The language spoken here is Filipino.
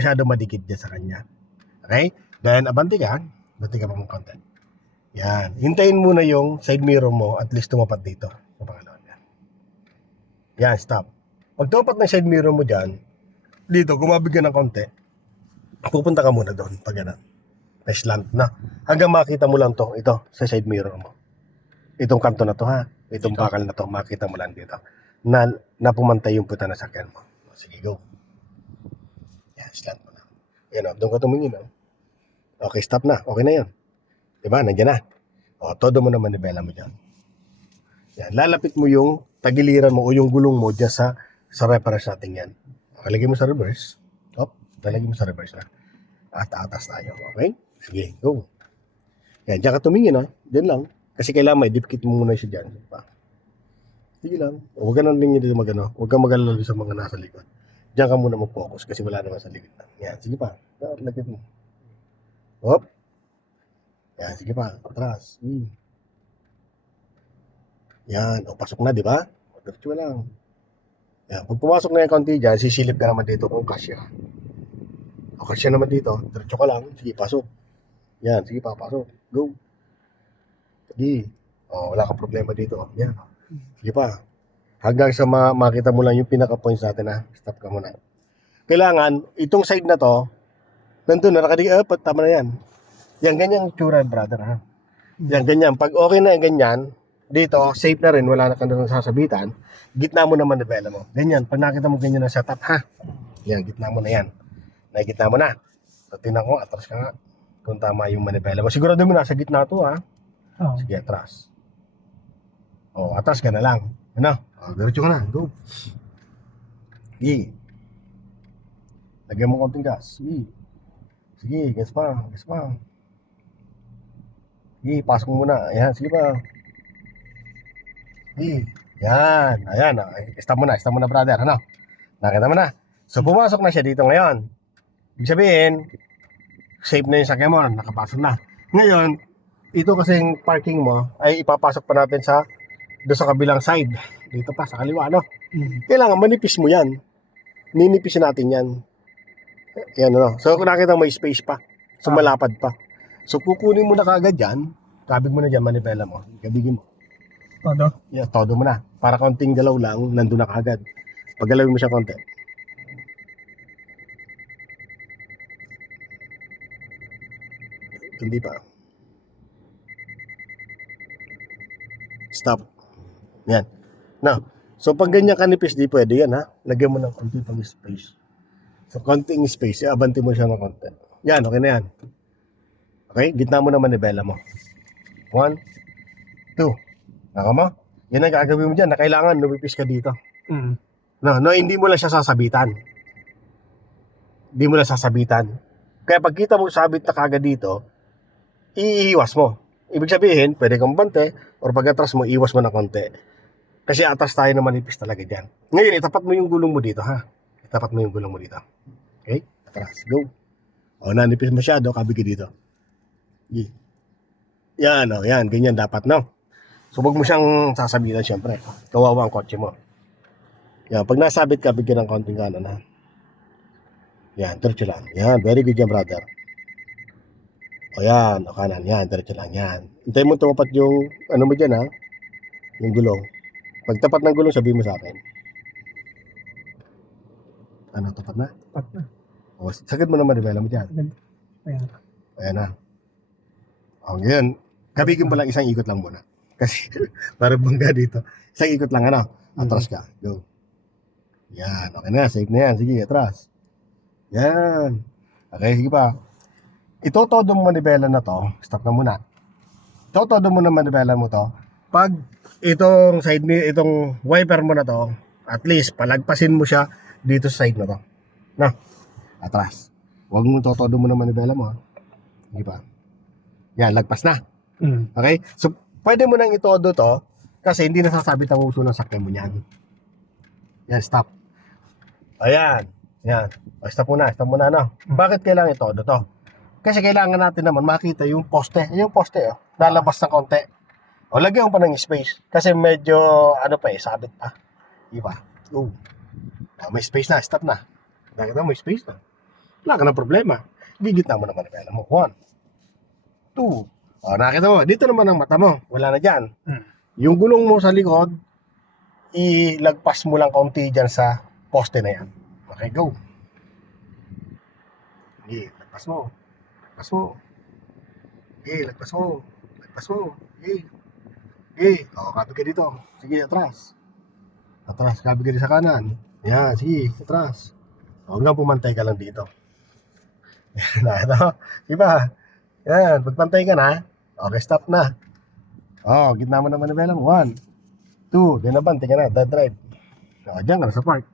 masyado madikit dyan sa kanya. Okay? Then, abanti ka pa mong konti. Yan. Hintayin muna yung side mirror mo at least tumapat dito. Sa pangalawa. Yan, stop. Pag tumapat ng side mirror mo dyan, dito, gumabig ka ng konti, pupunta ka muna doon. Pag gano'n. Slant na. Hanggang makita mo lang to, ito, sa side mirror mo. Itong kanto na to ha. Itong bakal na to, makita mo lang dito. Na pumantay yung puta na sakyan mo. Sige, go. Yan, slant mo na. Yan o, doon ka tumingin o. Okay, stop na. Okay na yun. Diba, nandiyan na. O, todo mo na manibela mo dyan. Yan, lalapit mo yung tagiliran mo o yung gulong mo dyan sa reference natin yan. Kalagay mo sa reverse. Hop, lalagay mo sa reverse na. At atas tayo. Okay? Sige, go. Yan, dyan ka tumingin ha. Dyan lang. Kasi kailangan may dipkit mo muna siya dyan. Diba? Sige lang. Huwag ka nang tingin dito magano. Huwag kang mag-alala sa mga nasa likod. Diyan ka muna mag-focus kasi wala naman sa likod. Yan, sige pa. Lagyan mo. Hop. Yan, sige pa. Atras. Yan. O, pasok na, di ba? O, diretso lang. Yan. Pag pumasok na yung konti dyan, sisilip ka naman dito kung kasya. O, kasya naman dito. Diretso ka lang. Sige, pasok. Yan, sige pa. Pasok. Go. Sige. O, wala kang problema dito. Yan. Sige pa. Hanggang sa makita mo lang yung pinaka-points natin ha. Stop ka muna. Kailangan, itong side na to, nandun na nakadiga, tama na yan. Yan, ganyan tsura, brother ha. Yan, ganyan. Pag okay na yung ganyan, dito, safe na rin, wala na kang sasabitan, gitna mo naman nabela mo. Ganyan, pag nakita mo ganyan na setup ha. Yan, gitna mo na yan. Nakikita mo na. So, tinan ko, atras ka nga. Kung tama yung manibela mo. Sigurado mo na, sa gitna to ha. Oh. Sige, atras. O, atras ka na lang. Ano? O, diretso ka na. Go. Sige. Lagyan mo konting gas. Sige. Sige, gas pa. Gas pa. Sige, pasok mo muna. Ayan, sige pa. Sige. Yan. Ayan. Stop mo na. Stop mo na, brother. Ano? Nakita mo na. So, pumasok na siya dito ngayon. Ibig sabihin, safe na yung sakyan mo. Nakapasok na. Ngayon, ito kasing parking mo ay ipapasok pa natin sa doon sa kabilang side. Dito pa, sa kaliwa, no? Kailangan manipis mo yan. Ninipisin natin yan. Yan, no? So, kung nakita may space pa. So, malapad pa. So, kukunin mo na kagad yan. Kabig mo na dyan, manibela mo. Kabigin mo. Todo? Yeah, todo mo na. Para konting galaw lang, nandun na kagad. Paggalawin mo siya konti. Hindi pa. Stop. Yan. Now, so pag ganyan kanipis, di pwede yan ha. Lagyan mo ng konti pang space. So, konting space, abanti mo siya ng konti. Yan, okay na yan. Okay, gitna mo naman nibela mo. 1, 2. Naka mo? Yan ang gagawin mo dyan, na kailangan lumipis ka dito. No, hindi mo lang siya sasabitan. Hindi mo lang sasabitan. Kaya pag kita mo sabit na kagad dito, iiwas mo. Ibig sabihin, pwede kang bante, or pag atras mo, iwas mo na konti. Kasi atras tayo na manipis talaga dyan. Ngayon, itapat mo yung gulong mo dito, ha? Itapat mo yung gulong mo dito. Okay? Atras. Go. O, nanipis masyado, kabig dito. Yan, o, yan. Ganyan dapat, no? So, huwag mo siyang sasabitan, syempre. Kawawa ang kotse mo. Yan, pag nasabit ka, bigyan ng konting kanan, ha? Yan, diretso lang. Yan, very good yan, brother. O yan, o kanan, yan, diretso lang, yan. Hintayin mo tumapat yung, ano mo dyan ha, yung gulong. Pag tapat ng gulong, sabihin mo sa akin. Ano, tapat na? Tapat na. O, sagad mo naman, ribela mo dyan. Ayan. Ayan na. O, ngayon, kabigin mo lang isang ikot lang muna. Kasi, para bangga dito. Isang ikot lang, ano? Atras ka, go. Yan, okay na, safe na yan. Sige, atras. Yan. Okay, sige pa. Itotodo mo manibela na to, stop ka muna. Itotodo mo na manibela mo to. Pag itong side ni itong wiper mo na to, at least palagpasin mo siya dito sa side na to. Na, atras. Huwag mo totodo mo na manibela mo. Hindi pa. Yan, lagpas na. Okay? So, pwede mo nang itodo to kasi hindi nasasabit ang uso ng sakyan mo niyan. Yan, stop. Ayan. Yan. O, stop muna, no? Bakit kailangan itodo to? Kasi kailangan natin naman makita yung poste. Yung poste, oh, lalabas ng konti. O, lagyan mo pa ng space. Kasi medyo, ano pa sabit pa. Diba? May space na, stop na. Nakita mo, may space na. Wala ka ng problema. Gigitna mo naman ang mo. 1, 2. O, nakita mo. Dito naman ang mata mo. Wala na dyan. Yung gulong mo sa likod, ilagpas mo lang kaunti dyan sa poste na yan. Okay, go. Sige, lagpas mo. Lagpas mo. Sige, lagpas mo. Lagpas mo. Sige. Sige. O, kapit ka dito. Sige, atras. Atras, kapit ka dito sa kanan. Yan, sige, atras. O, hanggang pumantay ka lang dito. Nakita mo? Diba? Yan, pagpantay ka na. Okay, stop na. O, gitna mo naman na belang. 1, 2, then abante ka na. Dead drive. O, dyan ka na sa park.